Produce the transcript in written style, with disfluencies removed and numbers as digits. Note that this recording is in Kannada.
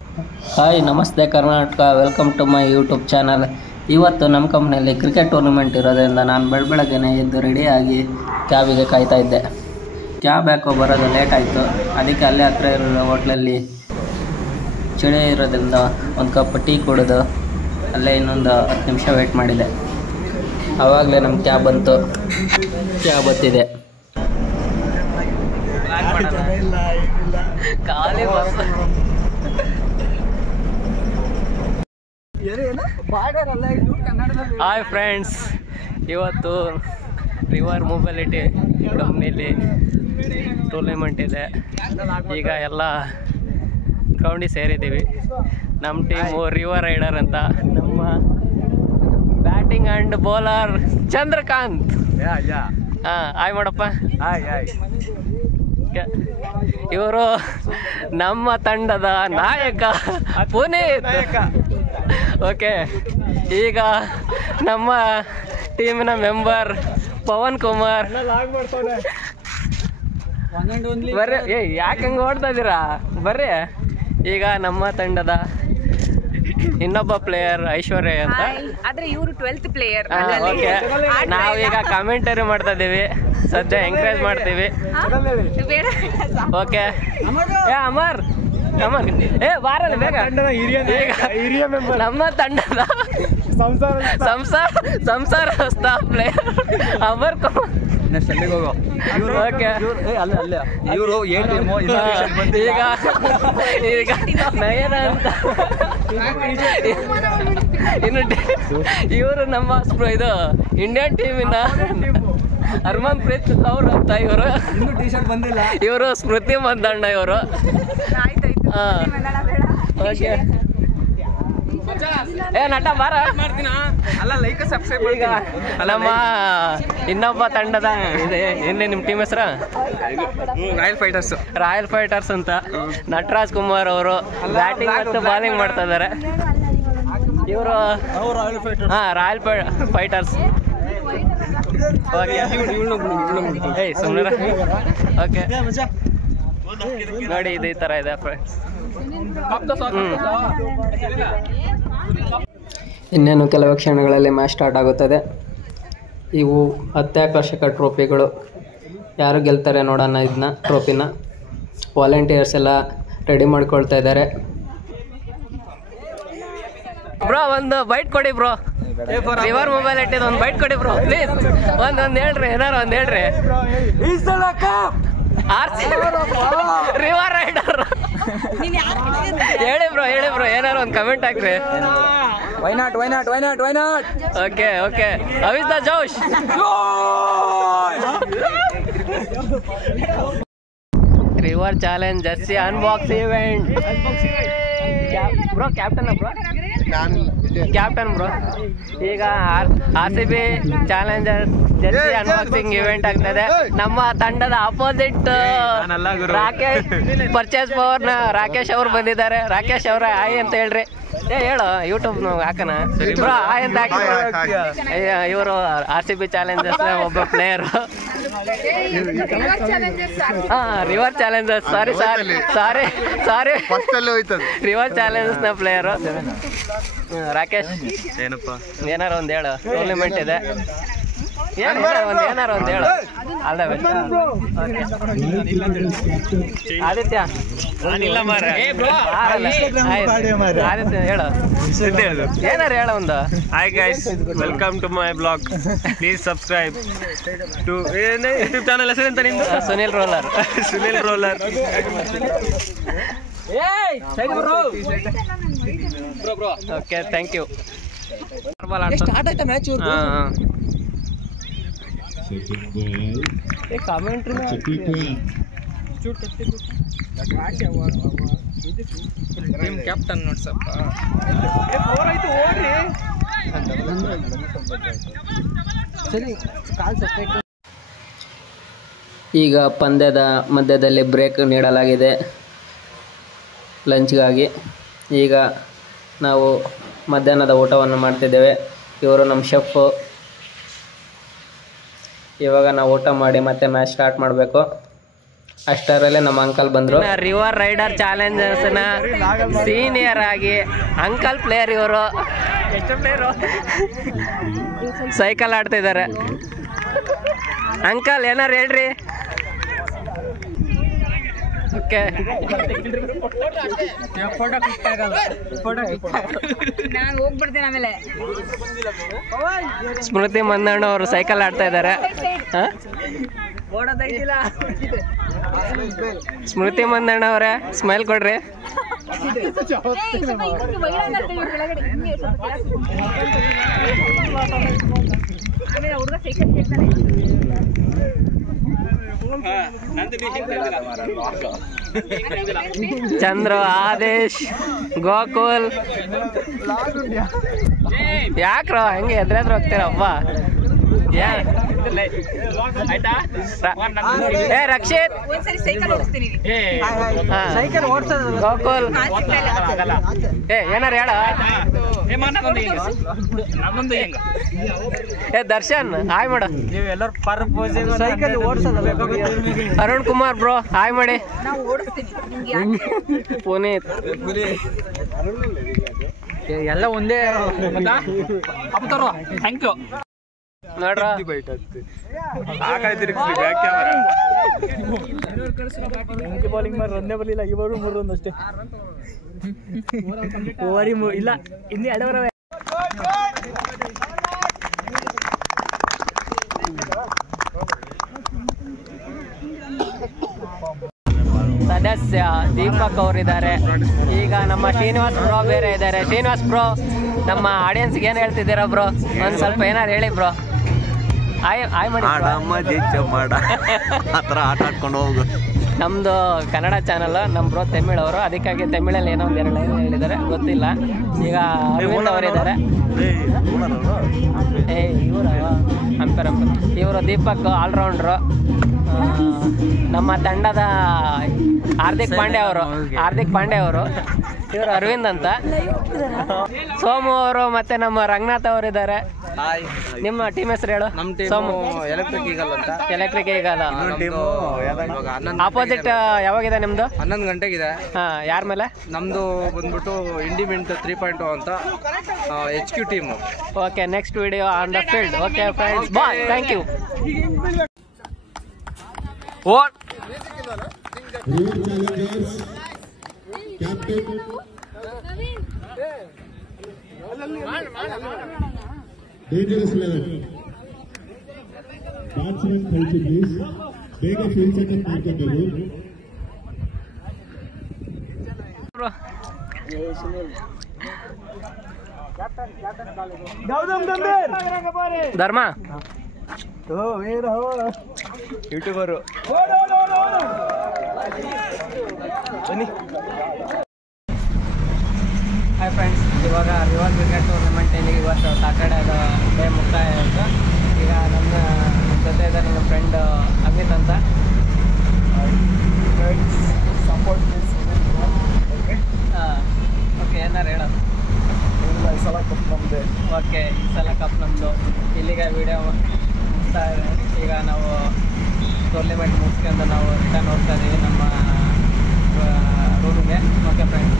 ಹಾಯ್ ನಮಸ್ತೆ Karnataka, welcome to my YouTube channel. ಇವತ್ತು ನಮ್ಮ ಕಂಪ್ನಿಯಲ್ಲಿ ಕ್ರಿಕೆಟ್ ಟೂರ್ನಮೆಂಟ್ ಇರೋದ್ರಿಂದ ನಾನು ಬೆಳಗ್ಗೆನೇ ಎದ್ದು ರೆಡಿಯಾಗಿ ಕ್ಯಾಬಿಗೆ ಕಾಯ್ತಾ ಇದ್ದೆ. ಕ್ಯಾಬ್ ಯಾಕೋ ಬರೋದು ಲೇಟ್ ಆಯಿತು. ಅದಕ್ಕೆ ಅಲ್ಲೇ ಹತ್ತಿರ ಇರೋ ಹೋಟ್ಲಲ್ಲಿ ಚಳಿ ಇರೋದ್ರಿಂದ ಒಂದು ಕಪ್ ಟೀ ಕುಡಿದು ಅಲ್ಲೇ ಇನ್ನೊಂದು 10 ನಿಮಿಷ ವೆಯ್ಟ್ ಮಾಡಿದೆ. ಆವಾಗಲೇ ನಮ್ಮ ಕ್ಯಾಬ್ ಬಂತು. ಕ್ಯಾಬ್ ಬತ್ತಿದೆ. ಹಾಯ್ ಫ್ರೆಂಡ್ಸ್, ಇವತ್ತು ರಿವರ್ ಮೊಬೈಲಿಟಿ ಕಂಪ್ನಿಲಿ ಟೂರ್ನಮೆಂಟ್ ಇದೆ. ಈಗ ಎಲ್ಲ ಗ್ರೌಂಡಿಗೆ ಸೇರಿದ್ದೀವಿ. ನಮ್ಮ ಟೀಮು ರಿವರ್ ರೈಡರ್ ಅಂತ. ನಮ್ಮ batting and bowler Chandrakant. Hi ಮಾಡಪ್ಪ. ಇವರು ನಮ್ಮ ತಂಡದ ನಾಯಕ ಪುನೀತ್. ಓಕೆ, ಈಗ ನಮ್ಮ ಟೀಮಿನ ಮೆಂಬರ್ ಪವನ್ ಕುಮಾರ್. ಬರ್ರಿ, ಯಾಕೆ ಹಂಗೆ ಓಡ್ತಾ ಇದ್ದೀರಾ? ಬರ್ರಿ. ಈಗ ನಮ್ಮ ತಂಡದ ಇನ್ನೊಬ್ಬ ಪ್ಲೇಯರ್ ಐಶ್ವರ್ಯ ಅಂತ. ಆದ್ರೆ ಇವರು 12th ಪ್ಲೇಯರ್. ಓಕೆ, ನಾವೀಗ ಕಾಮೆಂಟರಿ ಮಾಡ್ತಾ ಇದ್ದೀವಿ. ಸದ್ಯ ಎಂಕರೇಜ್ ಮಾಡ್ತೀವಿ. ಓಕೆ, ಅಮರ್ ಅಮರ್ ಬಾರಲ್ಲ ಬೇಗ. ನಮ್ಮ ತಂಡದ ಸಂಸಾರ staff player Amar Kumar. Okay, ಈಗ ನಯನ ಅಂತ. ಇವರು ನಮ್ಮ ಇದು ಇಂಡಿಯನ್ ಟೀಮಿನ ಹರ್ಮನ್ಪ್ರೀತ್ ಕೌರ್ ಅಂತ. ಇವರು ಸ್ಮೃತಿ ಮಂದಣ್ಣ. ಇವರು ಓಕೆ, ನಟ ಬಾರ. ಈಗ ನಮ್ಮ ಇನ್ನೊಬ್ಬ ತಂಡದ ಇದೆ. ಎಲ್ಲಿ ನಿಮ್ಮ ಟೀಮ್ ಹೆಸರು? ರಾಯಲ್ ಫೈಟರ್ಸ್ ಅಂತ. ನಟರಾಜ್ ಕುಮಾರ್ ಅವರು ಬ್ಯಾಟಿಂಗ್ ಮತ್ತು ಬಾಲಿಂಗ್ ಮಾಡ್ತಾ ಇದ್ದಾರೆ. ಇವರು ರಾಯಲ್ ಫೈಟರ್ಸ್. ಸುಮ್ಮನೆ. ಓಕೆ, ನೋಡಿ ಇದು ಈ ಥರ ಇದೆ ಫ್ರೆಂಡ್ಸ್. ಇನ್ನೇನು ಕೆಲವು ಕ್ಷಣಗಳಲ್ಲಿ ಮ್ಯಾಚ್ ಸ್ಟಾರ್ಟ್ ಆಗುತ್ತದೆ. ಇವು ಅತ್ಯಾಕರ್ಷಕ ಟ್ರೋಫಿಗಳು. ಯಾರು ಗೆಲ್ತಾರೆ ನೋಡೋಣ ಇದನ್ನ, ಟ್ರೋಫಿನ. ವಾಲಂಟಿಯರ್ಸ್ ಎಲ್ಲ ರೆಡಿ ಮಾಡ್ಕೊಳ್ತಾ ಇದ್ದಾರೆ. ಬ್ರೋ, ಒಂದು ಬೈಟ್ ಕೊಡಿ ಬ್ರೋ. ರಿವರ್ ಮೊಬೈಲ್ ಇಟ್ಟಿದ್ದು ಒಂದು ಬೈಟ್ ಕೊಡಿ ಬ್ರೋ ಪ್ಲೀಸ್. ಒಂದು ಹೇಳ್ರಿ, ಏನಾರು ಒಂದು ಹೇಳ್ರಿ. ರಿವರ್ ರೈಡರ್ ಹೇಳಿ ಬ್ರೋ, ಏನಾರು ಒಂದು ಕಮೆಂಟ್ ಹಾಕ್ರಿ. Why not. Okay, how's the josh. River challenge jersey unbox event. Bro captain bro. ಈಗ RCB challenger jersey unboxing event ಆಗ್ತದೆ. ನಮ್ಮ ತಂಡದ ಅಪೋಸಿಟ್ ರಾಕೇಶ್ ಪರ್ಚೇಸ್ ಪವರ್ನ ರಾಕೇಶ್ ಅವರು ಬಂದಿದ್ದಾರೆ. ರಾಕೇಶ್ ಅವರ ಆಯ್ ಅಂತ ಹೇಳ್ರಿ. ಹೇಳು, ಯೂಟ್ಯೂಬ್ ಹಾಕನ ಬ್ರೋ ಆಯ್ ಅಂತ ಹಾಕಿ. ಇವರು RCB ಚಾಲೆಂಜರ್ಸ್ ಒಬ್ಬ ಪ್ಲೇಯರು. ರಿವರ್ ಚಾಲೆಂಜರ್ಸ್ ಸಾರಿ ರಿವರ್ ಚಾಲೆಂಜರ್ಸ್ ನ ಪ್ಲೇಯರು ರಾಕೇಶ್. ಏನಾರ ಒಂದು ಹೇಳು, ಟೂರ್ನಮೆಂಟ್ ಇದೆ. ಏನಾರ ಒಂದು ಹೇಳು. ಆದಿತ್ಯ ಹೇಳು, ಏನಾರ ಹೇಳ ಒಂದು. Hi guys, welcome to my blog. Please subscribe to YouTube channel. ಹೆಸರು ಎಂತ ನಿಂದು? Sunil Roller. Okay, thank you. Start ಆಯ್ತಾ ಮ್ಯಾಚ್? ಕ್ಯಾಪ್ಟನ್ ನೋಡ್ಸಪ್ಪ. ಈಗ ಪಂದ್ಯದ ಮಧ್ಯದಲ್ಲಿ ಬ್ರೇಕ್ ನೀಡಲಾಗಿದೆ ಲಂಚ್ಗಾಗಿ. ಈಗ ನಾವು ಮಧ್ಯಾಹ್ನದ ಊಟವನ್ನು ಮಾಡ್ತಿದ್ದೇವೆ. ಇವರು ನಮ್ಮ ಶೆಫು. ಇವಾಗ ನಾವು ಊಟ ಮಾಡಿ ಮತ್ತೆ ಮ್ಯಾಚ್ ಸ್ಟಾರ್ಟ್ ಮಾಡಬೇಕು. ಅಷ್ಟರಲ್ಲೇ ನಮ್ಮ ಅಂಕಲ್ ಬಂದರು. ರಿವರ್ ರೈಡರ್ ಚಾಲೆಂಜರ್ಸ್ನ ಸೀನಿಯರ್ ಆಗಿ ಅಂಕಲ್ ಪ್ಲೇಯರ್ ಇವರು. ಎಷ್ಟು ಪ್ಲೇಯರು ಸೈಕಲ್ ಆಡ್ತಾ ಇದ್ದಾರೆ. ಅಂಕಲ್ ಏನಾರು ಹೇಳ್ರಿ. ಓಕೆ, ನಾನು ಹೋಗ್ಬಿಡ್ತೀನಿ ಆಮೇಲೆ. ಸ್ಮೃತಿ ಮಂದಣ್ಣ ಅವರು ಸೈಕಲ್ ಆಡ್ತಾ ಇದ್ದಾರೆ. ಸ್ಮೃತಿ ಮಂದಣ್ಣ ಅವರೇ ಸ್ಮೈಲ್ ಕೊಡ್ರಿ. ಹುಡುಗ ಸೈಕಲ್ ಕೇಳ್ತಾನೆ. ಚಂದ್ರು, ಆದೇಶ್, ಗೋಕುಲ್, ಯಾಕ್ರೋ ಹಂಗೆ ಎದ್ರೆದ್ರು ಹೋಗ್ತೀರಪ್ಪ? ಏ ರಕ್ಷಿತ್, ಒಂದ್ಸರಿ ಸೈಕಲ್ ಓಡಿಸ್ತೀನಿ. ಸೈಕಲ್ ಓಡಿಸೋದು ಗೋಕುಲ್. ಏ ಏನಾರು ಹೇಳ. ಏ ದರ್ಶನ್ ಹಾಯ್ ಮಾಡು. ಸೈಕಲ್ ಓಡಿಸೋದು ಅರುಣ್ ಕುಮಾರ್ ಬ್ರೋ ಹಾಯ್ ಮಾಡಿ. ನಾವು ಓಡಿಸ್ತೀನಿ. ಪುನೀತ್ ಎಲ್ಲ ಒಂದೇ. Thank you. ನೋಡ್ರ ಬೌಲಿಂಗ್ ಮಾಡಿ ಒಂದೇ ಬರಲಿಲ್ಲ, ಇವರು 3 ರನ್ ಅಷ್ಟೇ. ಓವರಿ ಇಲ್ಲ, ಇನ್ನೂ 2 ಓವರ್. ಸದಸ್ಯ ದೀಪಕ್ ಅವರಿದ್ದಾರೆ. ಈಗ ನಮ್ಮ ಶ್ರೀನಿವಾಸ್ ಬ್ರೋ ಬೇರೆ ಇದ್ದಾರೆ. ಶ್ರೀನಿವಾಸ್ ಬ್ರೋ, ನಮ್ಮ ಆಡಿಯನ್ಸ್ಗೆ ಏನು ಹೇಳ್ತಿದ್ದೀರಾ ಬ್ರೋ? ಒಂದು ಸ್ವಲ್ಪ ಏನಾರು ಹೇಳಿ ಬ್ರೋ. ಆಯ್ ಮಾಡಿ. ಆಟ ಆಡ್ಕೊಂಡು ಹೋಗು. ನಮ್ಮದು ಕನ್ನಡ ಚಾನಲ್, ನಮ್ಮ ಬ್ರೋ ತಮಿಳವರು, ಅದಕ್ಕಾಗಿ ತಮಿಳಲ್ಲಿ ಏನೋ ಒಂದು 2 ಲೈನ್ ಹೇಳಿದ್ದಾರೆ, ಗೊತ್ತಿಲ್ಲ. ಈಗ ಅರವಿಂದ್ ಅವರಿದ್ದಾರೆ. ಇವರು ದೀಪಕ್ ಆಲ್ರೌಂಡ್ರು. ನಮ್ಮ ತಂಡದ ಹಾರ್ದಿಕ್ ಪಾಂಡೆ ಅವರು. ಇವರು ಅರವಿಂದ್ ಅಂತ. ಸೋಮು ಅವರು ಮತ್ತೆ ನಮ್ಮ ರಂಗನಾಥ್ ಅವರಿದ್ದಾರೆ. ನಿಮ್ಮ ಟೀಮ್ ಹೆಸರು ಹೇಳು. ನಮ್ಮ ಟೀಮ್ ಎಲೆಕ್ಟ್ರಿಕ್ ಈಗಲ್ ಅಂತ. Electric eagle. ಆಪೋಸಿಟ್ ಯಾವಾಗಿದೆ ನಿಮ್ದು? 11 ಗಂಟೆಗಿದೆ. ಯಾರ ಮೇಲೆ? ನಮ್ದು ಬಂದ್ಬಿಟ್ಟು ಇಂಡಿಮೆಂಟ್ 3.0 ಅಂತ HQ team. Okay, next video on the field. Okay friends, bye, thank you. What? Dangerous level. Batsman ಕಳಿಸಿ ಪ್ಲೀಸ್. ಬೇಗ ಫೀಲ್ಡ್ ಸೆಟಪ್ ಮಾಡ್ಕೋಬೇಕು. ಧರ್ಮ ಯೂಟ್ಯೂಬರು. ಹಾಯ್ ಫ್ರೆಂಡ್ಸ್, ಇವಾಗ ರಿವರ್ ಕ್ರಿಕೆಟ್ ಟೂರ್ನಮೆಂಟಲ್ಲಿ ಇವತ್ತು ಸಾಟರ್ಡೆ ಡೇ ಮುಕ್ತಾಯ ಆಯಿತು. ಈಗ ನನ್ನ ಜೊತೆ ಇದ್ದಾರೆ ನನ್ನ ಫ್ರೆಂಡ್ ಅಮಿತ್ ಅಂತ. ಓಕೆ, ಏನಾರು ಹೇಳೋದು? ಈ ಸಲ ಕಪ್ ನಮ್ಮದೇ. ಓಕೆ, ಈ ಸಲ ಕಪ್ ನಮ್ಮದು. ಇಲ್ಲಿಗೆ ವಿಡಿಯೋ ಮುಗಿಸ್ತಾ ಇದೆ. ಈಗ ನಾವು ಟೂರ್ನಿಮೆಂಟ್ ಮುಗಿಸ್ಕೊಂಡು ನಾವು ರಿಟರ್ನ್ ಹೋಗ್ತಾ ಇದ್ದೀವಿ ನಮ್ಮ ರೂಮಿಗೆ. Okay friends.